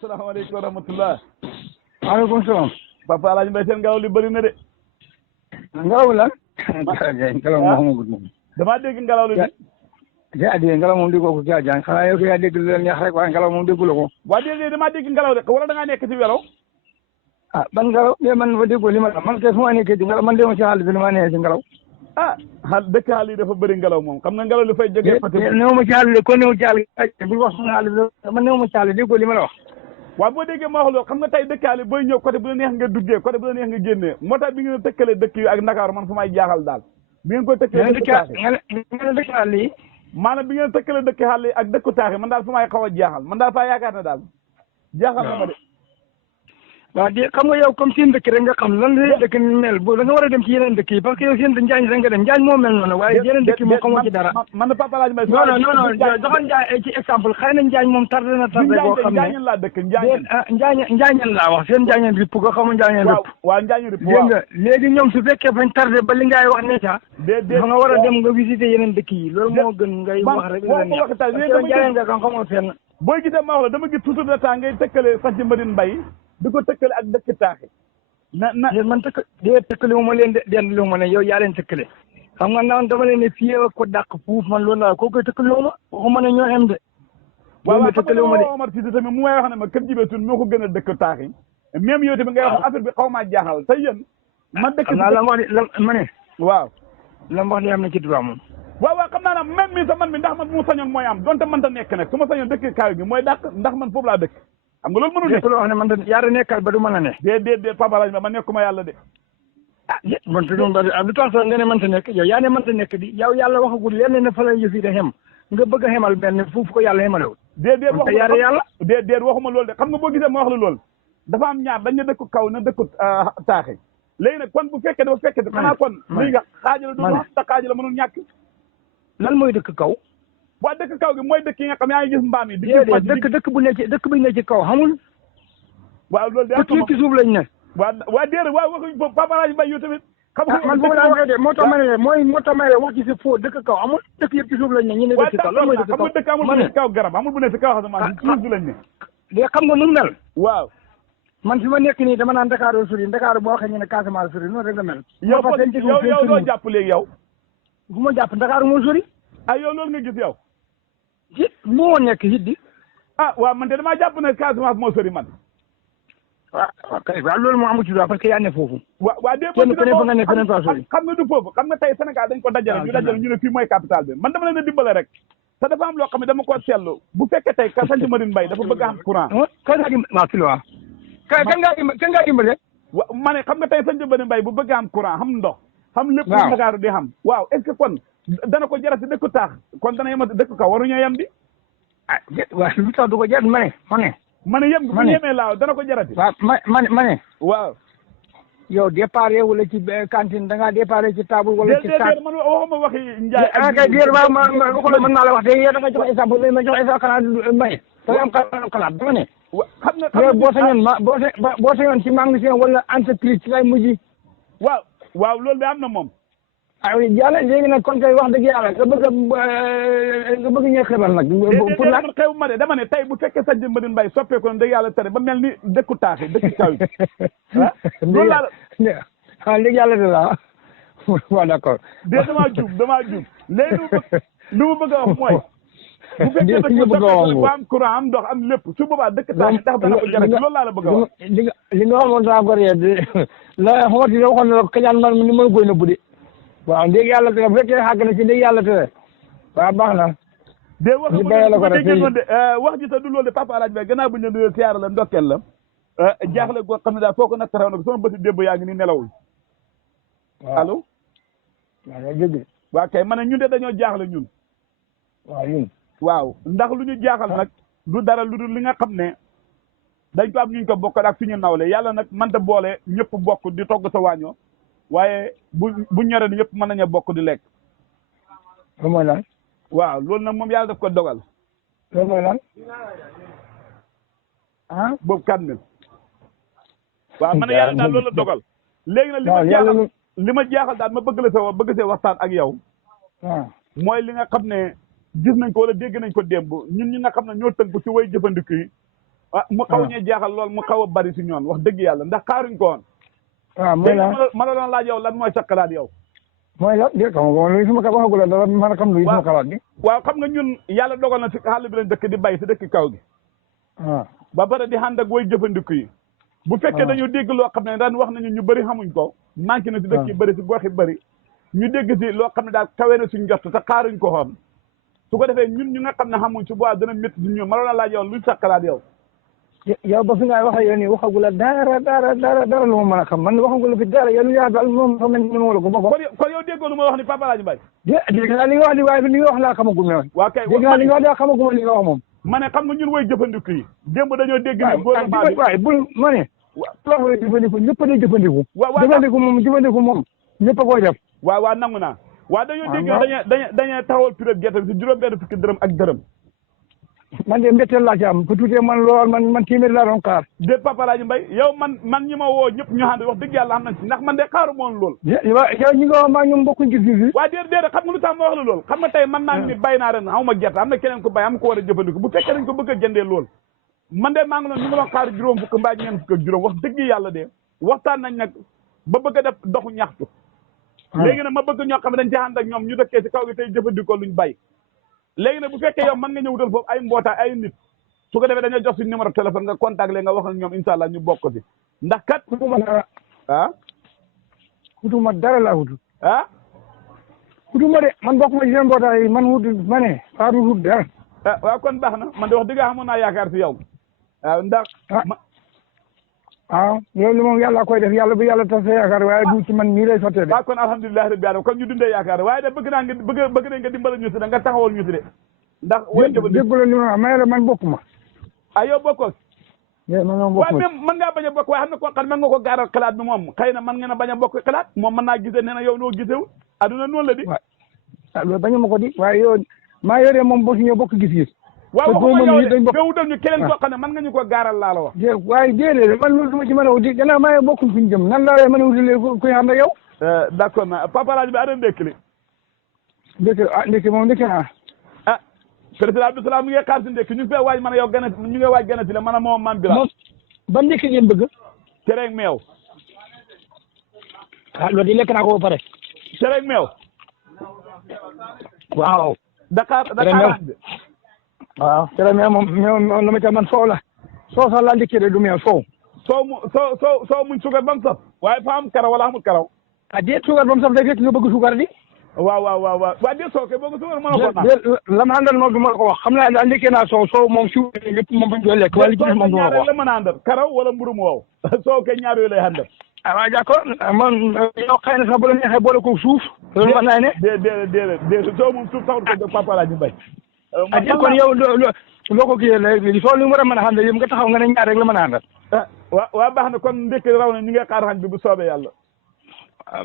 salaamaaleykum wa rahmatulah. maaleykum salaam. Papa El Hadj Mbaye seen ngelaw li bëri na de. ngelaw lan. ngelaw moom damaa dégg ngelaw li de. ja dégg ngelaw moom di ko Dia Diagne xanaa yow yaa dégg lu leen neex rek waaye ngelaw moom déggula ko. waa déedéet damaa dégg ngelaw de wala da ngaa nekk ci welaw. ah ban ngelaw mais man fa déggoo li ma la man kay fu ma nekkee ci ngelaw man de ma ci xaalis bi ni ma nee ci ngelaw. ah dëkk xaal yi dafa bëri ngelaw moom xam nga ngelaw li fay jógee. néew ma ci xaalis de kon néew ci xaalis bu wax sama xaalis de man néew ma ci xaalis déggoo li ma la wax. waaw boo déggee ma wax loolu xam nga tey dëkkaale booy ñëw côté bu la neex nga duggee côté bu la neex nga génnee moo tax bi ngeen tëkkale dëkk yi ak Ndakaaru man fu may jaaxal daal bi ngeen koy tëkkale dëkku taax yi maanaam bi ngeen tëkkale dëkk xaal yi ak dëkku taax yi man daal fu may xaw a jaaxal man daal faa yaakaar ne daal jaaxal na ma de waaw di xam nga yow comme seen dëkk rek nga xam lan la dëkk mel bu da nga war a dem ci yeneen dëkk yi parce que yow seen njaañ rek nga dem njaañ moo mel noonu waaye yeneen dëkk yi moo xamoo ci dara man Papa El Hadj Mbaye non doxal njaañ ci exemple xëy na njaañ moom tardé na tardé boo xam ne njaañeen laa dëkk njaañeen laa wax seen njaañeen ripp nga xamu njaañeen ripp waaw njaañeen ripp dégg nga léegi ñoom su fekkee fañ tardé ba li ngay wax ne ca dafa nga war a dem nga visiter yeneen dëkk yi loolu moo gën ngay wax rek njaañeen nga kan xamoo fenn booy gisee ma wax la dama gis toujours de temps ngay tëkkale Santhi Madine Mbaye di ko tëkkale ak dëkk taaxi na man tëkkale wu ma leen den lu ma ne yow yaa leen tëkkale xam nga naan dama leen ne fii ko dàq fuuf man loolu laa koo koy tëkkale wu ma waxuma ne ñoo xem de waaw tëkkale wu ma de Omar Cissé tamit mu may wax ne ma kër Jibétune moo ko gën a dëkk taaxi même yow tamit ngay wax affaire bi xaw maa jaaxal tey yéen man dëkk naa la wax di ma ne waaw la wax di am na ci droit moom waaw xam naa ne même mi sa man mi ndax man bu ma sañoon mooy am donte mënta nekk nag su ma sañoon dëkk kaaw gi mooy dàq ndax man foofu laa dëkk xam nga loolu mënul ne wax ne man de yaa nekkal ba du mën a ne déedéet Papa El Hadj Mbaye ma nekkuma yàlla de man te doon lu tax sax nga ne mënta nekk yow yaa ne mënta nekk di yow yàlla waxagul lenn ne fa la yëf yi de xem nga bëgg a xemal benn foofu ko yàlla xemalewul déedéet waxuma yaare yàlla déedéet waxuma loolu de xam nga boo gisee ma wax la loolu dafa am ñaar dañ ne dëkku kaw na dëkku taaxi léegi nag kon bu fekkee dafa fekkee xanaa kon lii nga xaajala du wax te xaajala mënul ñàkk lan mooy dëkk kaw waa dëkk kaw gi mooy dëkk yi nga xam yaa ngi gis mbaam yi dëkk bu ne ci kaw xamul waaw loolu de dëkk yi ci suuf lañ ne waa déedéet waaw waxuñ foofu Papa El Hadj Mbaye yow tamit xam nga man boobu laa waxee de moo tax ma ne moo tax ma ne wax ci si foo dëkk kaw amul dëkk yëpp ci suuf lañ ne ñu ne dëkk kaw lan mooy dëkk kaw xam nga dëkk amul bu ne ci kaw garab amul bu ne ci kaw asamaan ci suuf lañ ne de xam nga nu mel waaw man fi ma nekk nii dama naan Dakar sori Dakar boo waxee ñu ne Casamance sori noonu rek la mel yow doo jàpp léegi yow fu ma jàpp Dakar moo sori yow loolu nga gis yow ci moo nekk it di waaw man de damaa jàpp ne Casamance moo sori man waaw kay waaw loolu moo amu ci droit parce que yaa ne foofu waa dé kenn ku ne fa nga ne feneen fa sori xam nga du foofu xam nga tey Sénégal dañ ko dajale ñu ne fii mooy capital bi man dama leen a dimbale rek te dafa am loo xam ne dama ko seetlu bu fekkee tey ka Santhi Madine Mbaye dafa bëgg a am courant kan ngaa dimbale waaw si la kan ngaa dimbale ma ne xam nga tey Santhi Madine Mbaye bu bëgg a am courant xam ndox xam lépp lu Dakar di xam waaw est-ce que kon dana ko jarati dëkku taax kon dana yemati dëkku kaw waruñoo yem di waaw lu tax du ko jar ma ne yem bu yemee laaw dana ko jarati waaw ma ne waaw yow déparé wala ci cantine da ngaa déparé ci table wala ci table man waxuma waxi njaay ak kay déer ba ma waxula mën naa la wax de yow da nga jox exemple ma jox exemple xanaa may da am xalaat dama ne xam nga yow boo sañoon boo sañoon ci magasin wala entreprise ci lay mujj waaw loolu de am na moom yàlla léegi nag kon kay wax dëgg yàlla nga bëgg ñee xibaar nag pour la xew ma de dama ne tey bu fekkee Santhi Madine Mbaye soppeeku dëgg yàlla tere ba mel ni dëkku taax yi dëkku kaw yi loolu laa léegi yàlla de la waaw d'accord damaa juum léegi lu mu bëgg a wax mooy bu fekkee dëkk ba am courant am ndox am lépp su boobaa dëkk taax yi ndax dana ko jarati loolu laa la bëgg a wax li nga xamoon sama gor yee de la xamati ne waxoon na la kañaan man ni mën koy nëbbu de waaw léegi yàlla tere bu fekkee xàgg na ci léegi yàlla tere waaw baax na de wax wax ji sax du loolu de Papa El Hadj Mbaye gannaaw bu ñu nuyoo siyaara la ndokkeel la jaaxle goo xam ne daal foo ko natt raw nag sama bëti démb yaa ngi ni nelawul allo waaw dëgg waaw kay ma ne ñun de dañoo jaaxle ñun waaw ndax lu ñu jaaxal nag du dara lu dul li nga xam ne dañ ko am ñu ko bokk ak suñu nawle yàlla nag mënta boole ñëpp bokk di togg sa waañoo waaye bu ñoree ñëpp mën nañu bokk di lekk. loolu mooy lan. waaw loolu nag moom yàlla daf ko dogal. loolu mooy lan. boobu 4000. waaw man yàlla daal loolu la dogal. léegi nag li ma jaaxal daal ma bëgg see waxtaan ak yow. mooy li nga xam ne gis nañ ko wala dégg nañ ko démb ñun ñi nga xam ne ñoo tënk ci way jëfandiku yi ah mu xaw ñee jaaxal lool mu xaw a bari si ñoon wax dëgg yàlla ndax xaaruñ ko woon. waaw mooy la ma la doon laaj yow lan mooy sa xalaat yow. mooy la dégg nga moom luy suma waxagula dara man xam luy suma xalaat gi. waaw xam nga ñun yàlla dogal na si xàll bi lañ dëkk di bay si dëkk kaw gi. waaw ba pare di ànd ak way jëfandiku yi. bu fekkee dañu dégg loo xam ne daan wax nañu ñu bëri xamuñ ko. manqué na si dëkk yi bëri si gox yi bëri. ñu dégg si loo xam ne daal kawe na suñ njort te xaaruñ ko xoon su ko defee ñun ñu nga xam ne xamuñ si bois dana métti si ñun ma la laaj yow luñ sa xalaat yow. yow ba fi nga waxee yow nii waxagula dara lu ma mën a xam man waxagula fi dara yow li nga wax daal moom xam nañ ne ma la ko bokk. kon yow déggoo lu ma wax ni Papa Alaaji Mbaye. dégg naa li nga wax ni waaye li nga wax laa xamagum ne. waa kay dégg naa li nga wax daa xamagum li nga wax moom. ma ne xam nga ñun way jëfandiku yi. démb dañoo dégg ne gouvernement bi waaye bul ma ne. waaw loo jëfandiku ñëpp a day jëfandiku. jëfandiku moom ñëpp a koy def. waaw nangu naa. waaw dañoo dégg ne dañuy taxawal prix gerte bi si juróom-benn fukki dërëm ak dërëm. man de mbetteel laa ci am bu tuutee man lool man téeméer laa doon xaar. déet Papa Alaaji Mbaye yow man ñi ma woo ñëpp ñu ànd wax dëgg yàlla xam nañ si ndax man de xaaru moon lool. yow ñi nga wax maa ñoom bokkuñ gis-gis. waaw déedéet xam nga lu tax ma wax la lool xam nga tey man naa ngi ni bay naa ren xamuma gerte am na keneen ko bay am ko war a jëfandiku bu fekkee dañ ko bëgg a jëndee lool man de maa ngi noonu ñu ngi doon xaar juróom fukk mbaa ñeent fukk ak juróom wax dëgg yàlla de waxtaan nañ nag ba bëgg a def doxu ñaxtu léegi nag ma bëgg ñoo xam ne dañ ci ànd ak ñoom ñu dëkkee si kaw gi tey jëfandikoo luñ bay léegi nag bu fekkee yow mën nga ñëw wutal foofu ay mbootaay ay nit su ko defee dañoo jox suñu numéro téléphone nga contact leen nga wax ak ñoom incha allah ñu bokk si ndax kat xutuma dara ah xutuma dara laa wutu ah xutuma de man bokk ma ci seen mbootaay yi man wutu ma ne xaaru wut dara waaw kon baax na man de wax dëgg xamoon naa yaakaar si yow waaw ndax waaw loolu moom yàlla koy def yàlla bu yàlla tas sa yaakaar waaye du ci man nii lay sottee de waaw kon alhamdulilahi rabbi alamin kon ñu dundee yaakaar waaye de bëgg naa nga bëgg nañ nga dimbala ñu si de nga taxawal ñu si de ndax déggula li ma may la man bokk ma yow bokkoo waaw même mën ngaa bañ a bokk waaye xam ne koo xam ne mën nga ko gaaral xalaat bi moom xëy na mën ngeen a bañ a bokk xalaat moom mën naa gisee nee na yow noo gisewul aduna noonu la di loolu bañu ma ko di waaye yow maa yoree moom boo si ñëw bokk gis-gis waaw waxuma yow de nga wutal ñu keneen koo xam ne mën nga ñu ko gaaral laa la wax waaye déedéet man loolu duma ci mën a wuti gannaaw maa bokkuñ fuñu jëm nan laa mën a wutalee kuy ànd ak yow d'accord na Papa Alaaji Mbaye ada ndékki li ndékki moom ndékki naa président Abdou Salam mi ngi xaar si ndékki ñu ngi fee waaj man a yow gana ñu ngi waaj gana si la man a moom man bi la ban ndékki ngeen bëgg cereeg meew loolu di lekk naa ko ba pare cereeg meew waaw Dakar waaw cere meew moom la ma ca man soow la soow sax laa ndékki de du meew soow soow muñ suukar ba mu saf waaye fa am karaw wala amul karaw déet suukar ba mu saf day fekk nga bëgg suukar di waaw déet soow kay boo ko suukar mën a ko naan la ma àndal moom du ma la ko wax xam naa daal ndékkee naa soow moom si lépp moom bañ koy lekk wala li ci des moom du ma la ko wax la mën a àndal karaw wala mburu mu wow soow kay ñaar yooyu lay àndal waaw d'accord man yow xëy na sax bu la neexee boole ko suuf loolu mën naa ne déedéet soow moom suuf taxul ko jóg Papa Alaaji Mbaye kon yow loo ko kiyee léegi soo li mu war a mën a àndal yëpp nga taxaw nga ne ñaar rek la mën a àndal waaw baax na kon ndékki raw na ñu ngi xaar xañ bi bu soobee yàlla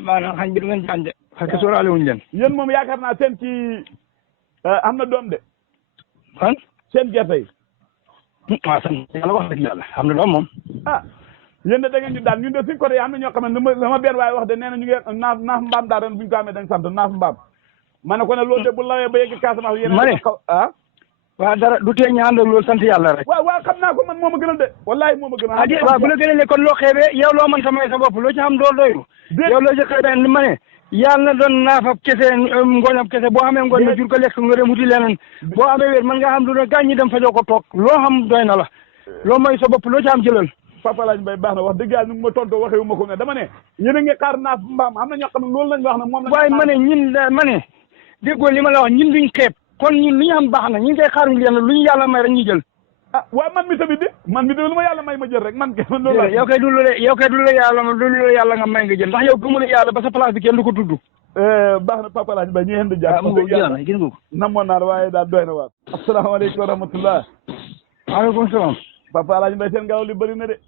maanaam xañ bi du ngeen jànde parce que sóoraale wuñu leen yéen moom yaakaar naa seen ci am na doom de kan seen gerte yi waaw sant yàlla wax dëgg yàlla am na doom moom yéen de da ngeen ñu daal ñun de suñ côté yi am na ñoo xam ne sama benn waaye wax de nee na ñu ngi naaf mbaam daal ren bu ñu ko amee dañ sant naaf mbaam ma ne ko ne loolu de bu lawee ba yegg Casamance yéen ma ne waaw dara du tee ñu àndal loolu sant yàlla rek waaw xam naa ko man moo ma gënal de wallaahi moo ma gënal waaw bu la gënalee kon loo xeebee yow loo mën samay sa bopp loo ci xam dool doylu yow loo ci xeebee ni ma ne yàlla na doon naafab kese ngooñab kese boo xamee ngooñ ma jur ko lekk nga dem wuti leneen boo amee wér mën nga xam lu ne gaañ ñi dem fajoo ko toog loo xam doy na la loo may sa bopp loo ci am jëlal Papa Alaaji Mbaye baax na wax dëgg yàlla ñu ngi ma tontu waxee wu ma ko ne dama ne yéen a ngi xaar naaf mbaam am na ñoo xam ne loolu lañ wax ne moom waaye ma ne ñun ma ne déggoo li ma la wax ñun duñ xeeb kon ñun lu ñu am baax na ñu ngi koy xaaruñ leen lu ñu yàlla may rek ñu jël waaw man mi tamit de lu ma yàlla may ma jël rek man kay loolu la yow kay du lu la yàlla nga may nga jël ndax yow gëmul yàlla ba sa place bi kenn du ko tudd baax na Papa Alaaji Mbaye ñu xend jàpp gis nga ko namoon naa waaye daal doy na waar asalaamaaleykum wa rahmatullah waaleykum salaam Papa Alaaji Mbaye seen ngelaw li bëri na de